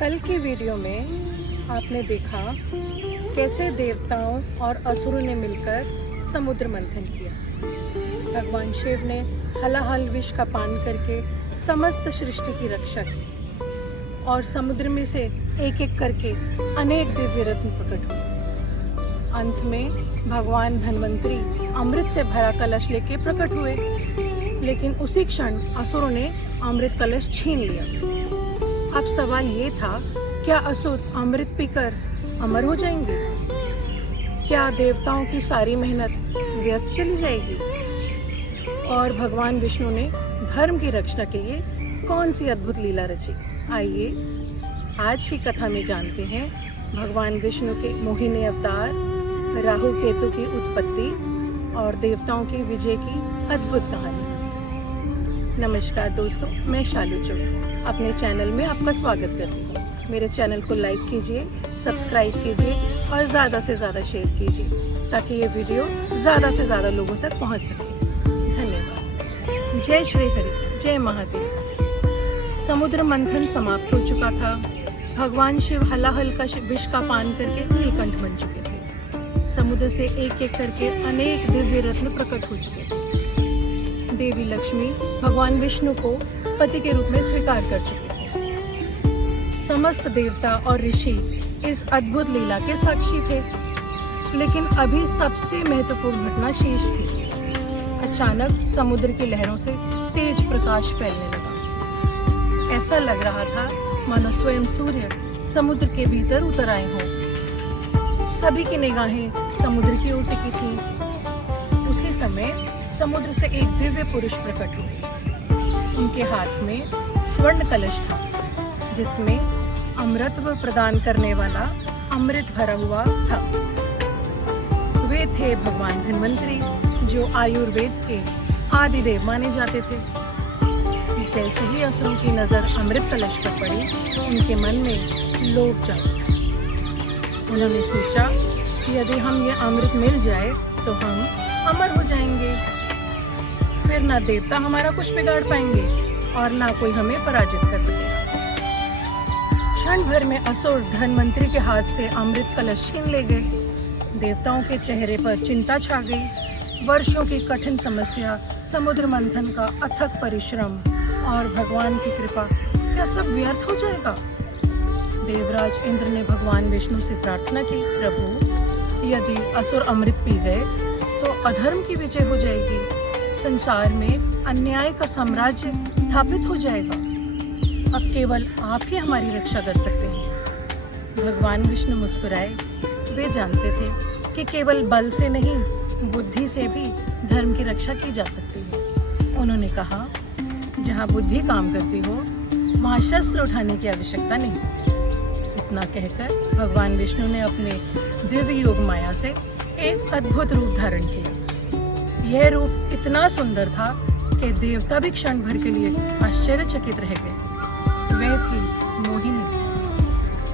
कल की वीडियो में आपने देखा कैसे देवताओं और असुरों ने मिलकर समुद्र मंथन किया। भगवान शिव ने हलाहल विष का पान करके समस्त सृष्टि की रक्षा की और समुद्र में से एक एक करके अनेक दिव्य रत्न प्रकट हुए। अंत में भगवान धन्वंतरी अमृत से भरा कलश लेके प्रकट हुए, लेकिन उसी क्षण असुरों ने अमृत कलश छीन लिया। अब सवाल ये था, क्या असुर अमृत पीकर अमर हो जाएंगे? क्या देवताओं की सारी मेहनत व्यर्थ चली जाएगी? और भगवान विष्णु ने धर्म की रक्षा के लिए कौन सी अद्भुत लीला रची? आइए आज की कथा में जानते हैं भगवान विष्णु के मोहिनी अवतार, राहु केतु की उत्पत्ति और देवताओं की विजय की अद्भुत कहानी। नमस्कार दोस्तों, मैं शालू चोग अपने चैनल में आपका स्वागत करती हूँ। मेरे चैनल को लाइक कीजिए, सब्सक्राइब कीजिए और ज़्यादा से ज़्यादा शेयर कीजिए ताकि ये वीडियो ज़्यादा से ज़्यादा लोगों तक पहुँच सके। धन्यवाद। जय श्री हरि, जय महादेव। समुद्र मंथन समाप्त हो चुका था। भगवान शिव हलाहल का विष का पान करके नीलकंठ बन चुके थे। समुद्र से एक एक करके अनेक दिव्य रत्न प्रकट हो चुके थे। देवी लक्ष्मी भगवान विष्णु को पति के रूप में स्वीकार कर चुके थे। समस्त देवता और ऋषि इस अद्भुत लीला के साक्षी थे। लेकिन अभी सबसे महत्वपूर्ण घटना शेष थी। अचानक समुद्र की लहरों से तेज प्रकाश फैलने लगा। ऐसा लग रहा था मानो स्वयं सूर्य समुद्र के भीतर उतर आए हों। सभी की निगाहें समुद्र की ओर टिकी थी। उसी समय समुद्र से एक दिव्य पुरुष प्रकट हुए। उनके हाथ में स्वर्ण कलश था जिसमें अमृतत्व प्रदान करने वाला अमृत भरा हुआ था। वे थे भगवान धन्वंतरी, जो आयुर्वेद के आदिदेव माने जाते थे। जैसे ही असुरों की नजर अमृत कलश पर पड़ी, उनके मन में लोभ जागा। उन्होंने सोचा, यदि हम ये अमृत मिल जाए तो हम अमर हो जाएंगे। फिर ना देवता हमारा कुछ बिगाड़ पाएंगे और ना कोई हमें पराजित कर सकेगा। क्षण भर में असुर धन्वंतरी के हाथ से अमृत कलश छीन ले गए। देवताओं के चेहरे पर चिंता छा गई। वर्षों की कठिन समस्या, समुद्र मंथन का अथक परिश्रम और भगवान की कृपा, क्या सब व्यर्थ हो जाएगा? देवराज इंद्र ने भगवान विष्णु से प्रार्थना की, प्रभु, यदि असुर अमृत पी गए तो अधर्म की विजय हो जाएगी। संसार में अन्याय का साम्राज्य स्थापित हो जाएगा। अब केवल आप ही हमारी रक्षा कर सकते हैं। भगवान विष्णु मुस्कुराए। वे जानते थे कि केवल बल से नहीं, बुद्धि से भी धर्म की रक्षा की जा सकती है। उन्होंने कहा, जहाँ बुद्धि काम करती हो वहाँ शस्त्र उठाने की आवश्यकता नहीं। इतना कहकर भगवान विष्णु ने अपने दिव्य योग माया से एक अद्भुत रूप धारण किया। यह रूप इतना सुंदर था कि देवता भी क्षण भर के लिए आश्चर्यचकित रह गए। वह थी मोहिनी।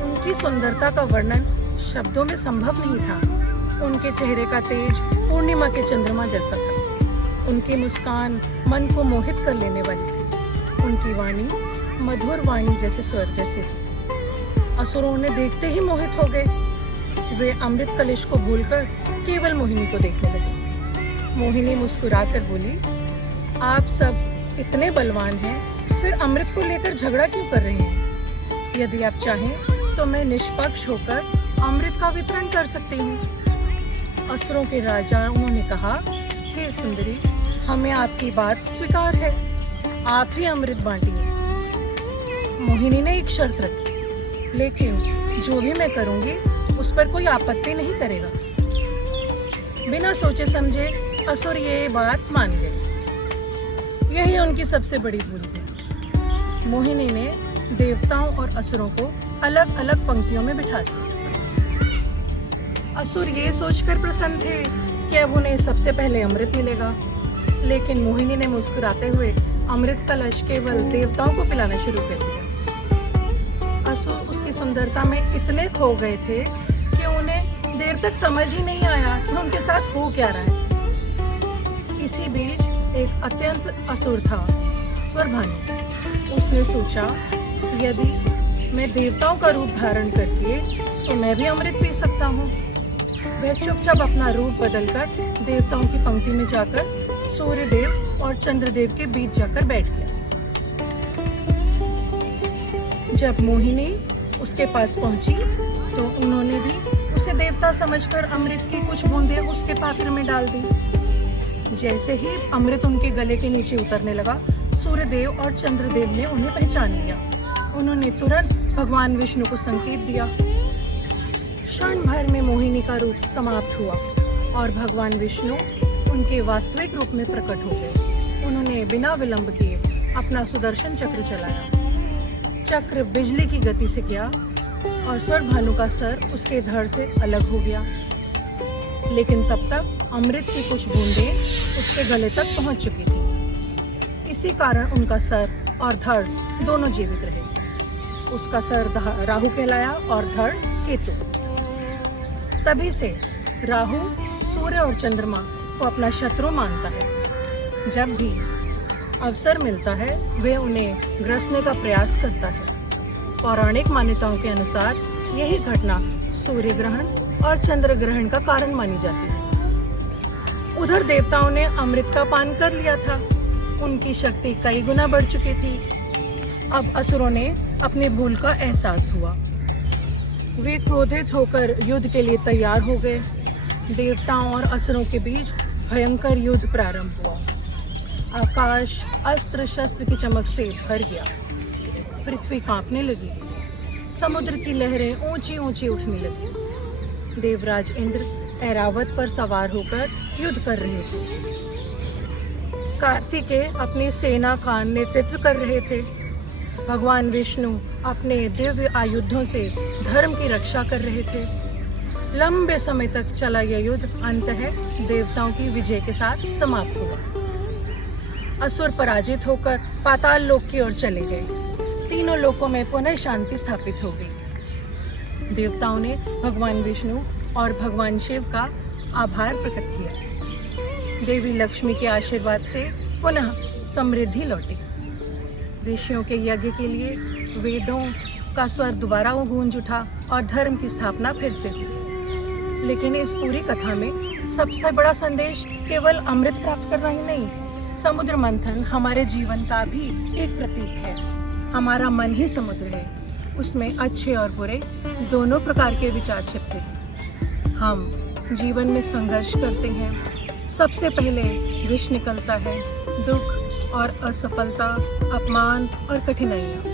उनकी सुंदरता का वर्णन शब्दों में संभव नहीं था। उनके चेहरे का तेज पूर्णिमा के चंद्रमा जैसा था। उनकी मुस्कान मन को मोहित कर लेने वाली थी। उनकी वाणी मधुर वाणी जैसे स्वर जैसे थी। असुरों ने देखते ही मोहित हो गए। वे अमृत कलश को भूलकर केवल मोहिनी को देखने लगे। मोहिनी मुस्कुराकर बोली, आप सब इतने बलवान हैं, फिर अमृत को लेकर झगड़ा क्यों कर रहे हैं? यदि आप चाहें तो मैं निष्पक्ष होकर अमृत का वितरण कर सकती हूँ। असुरों के राजा उन्होंने कहा, हे सुंदरी, हमें आपकी बात स्वीकार है, आप ही अमृत बांटिए। मोहिनी ने एक शर्त रखी, लेकिन जो भी मैं करूँगी उस पर कोई आपत्ति नहीं करेगा। बिना सोचे समझे असुर ये बात मान गए। यही उनकी सबसे बड़ी भूल थी। मोहिनी ने देवताओं और असुरों को अलग अलग पंक्तियों में बिठा दिया। असुर ये सोचकर प्रसन्न थे कि अब उन्हें सबसे पहले अमृत मिलेगा, लेकिन मोहिनी ने मुस्कुराते हुए अमृत कलश केवल देवताओं को पिलाना शुरू कर दिया। असुर उसकी सुंदरता में इतने खो गए थे कि उन्हें देर तक समझ ही नहीं आया कि उनके साथ हो क्या रहा है। इसी बीच एक अत्यंत असुर था, स्वरभानु। उसने सोचा, यदि मैं देवताओं का रूप धारण करके तो मैं भी अमृत पी सकता हूँ। वह चुपचाप अपना रूप बदलकर देवताओं की पंक्ति में जाकर सूर्यदेव और चंद्रदेव के बीच जाकर बैठ गया। जब मोहिनी उसके पास पहुंची तो उन्होंने भी उसे देवता समझकर अमृत की कुछ बूंदें उसके पात्र में डाल दी। जैसे ही अमृत उनके गले के नीचे उतरने लगा, सूर्यदेव और चंद्रदेव ने उन्हें पहचान लिया। उन्होंने तुरंत भगवान विष्णु को संकेत दिया। क्षण भर में मोहिनी का रूप समाप्त हुआ और भगवान विष्णु उनके वास्तविक रूप में प्रकट हो गए। उन्होंने बिना विलंब किए अपना सुदर्शन चक्र चलाया। चक्र बिजली की गति से गया और स्वरभानु का सर उसके धड़ से अलग हो गया, लेकिन तब तक अमृत की कुछ बूंदें उसके गले तक पहुंच चुकी थी। इसी कारण उनका सर और धड़ दोनों जीवित रहे। उसका सर राहु कहलाया और धड़ केतु। तभी से राहु सूर्य और चंद्रमा को अपना शत्रु मानता है। जब भी अवसर मिलता है वे उन्हें ग्रसने का प्रयास करता है। पौराणिक मान्यताओं के अनुसार यही घटना सूर्य ग्रहण और चंद्र ग्रहण का कारण मानी जाती है। उधर देवताओं ने अमृत का पान कर लिया था। उनकी शक्ति कई गुना बढ़ चुकी थी। अब असुरों ने अपनी भूल का एहसास हुआ। वे क्रोधित होकर युद्ध के लिए तैयार हो गए। देवताओं और असुरों के बीच भयंकर युद्ध प्रारंभ हुआ। आकाश अस्त्र शस्त्र की चमक से भर गया। पृथ्वी कांपने लगी। समुद्र की लहरें ऊंची ऊंची उठने लगी। देवराज इंद्र ऐरावत पर सवार होकर युद्ध कर रहे थे। कार्तिकेय अपनी सेना का नेतृत्व कर रहे थे। भगवान विष्णु अपने दिव्य आयुधों से धर्म की रक्षा कर रहे थे। लंबे समय तक चला यह युद्ध अंततः देवताओं की विजय के साथ समाप्त हुआ। असुर पराजित होकर पाताल लोक की ओर चले गए। तीनों लोकों में पुनः शांति स्थापित हो गई। देवताओं ने भगवान विष्णु और भगवान शिव का आभार प्रकट किया। देवी लक्ष्मी के आशीर्वाद से पुनः समृद्धि लौटी। ऋषियों के यज्ञ के लिए वेदों का स्वर दोबारा गूंज उठा और धर्म की स्थापना फिर से हुई। लेकिन इस पूरी कथा में सबसे बड़ा संदेश केवल अमृत प्राप्त करना ही नहीं, समुद्र मंथन हमारे जीवन का भी एक प्रतीक है। हमारा मन ही समुद्र है। उसमें अच्छे और बुरे दोनों प्रकार के विचार छिपते हैं। हम जीवन में संघर्ष करते हैं। सबसे पहले विष निकलता है, दुख और असफलता, अपमान और कठिनाइयाँ।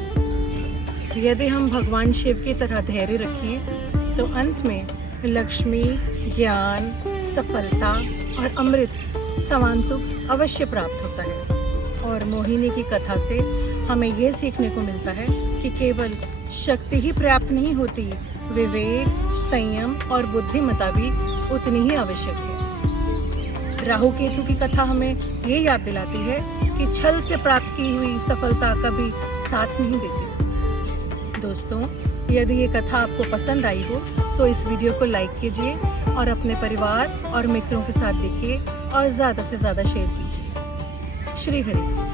यदि हम भगवान शिव की तरह धैर्य रखें तो अंत में लक्ष्मी, ज्ञान, सफलता और अमृत समान सुख अवश्य प्राप्त होता है। और मोहिनी की कथा से हमें यह सीखने को मिलता है कि केवल शक्ति ही पर्याप्त नहीं होती, विवेक, संयम और बुद्धिमत्ता भी उतनी ही आवश्यक है। राहु केतु की कथा हमें ये याद दिलाती है कि छल से प्राप्त की हुई सफलता कभी साथ नहीं देती। दोस्तों, यदि ये कथा आपको पसंद आई हो तो इस वीडियो को लाइक कीजिए और अपने परिवार और मित्रों के साथ देखिए और ज़्यादा से ज़्यादा शेयर कीजिए। श्री हरि।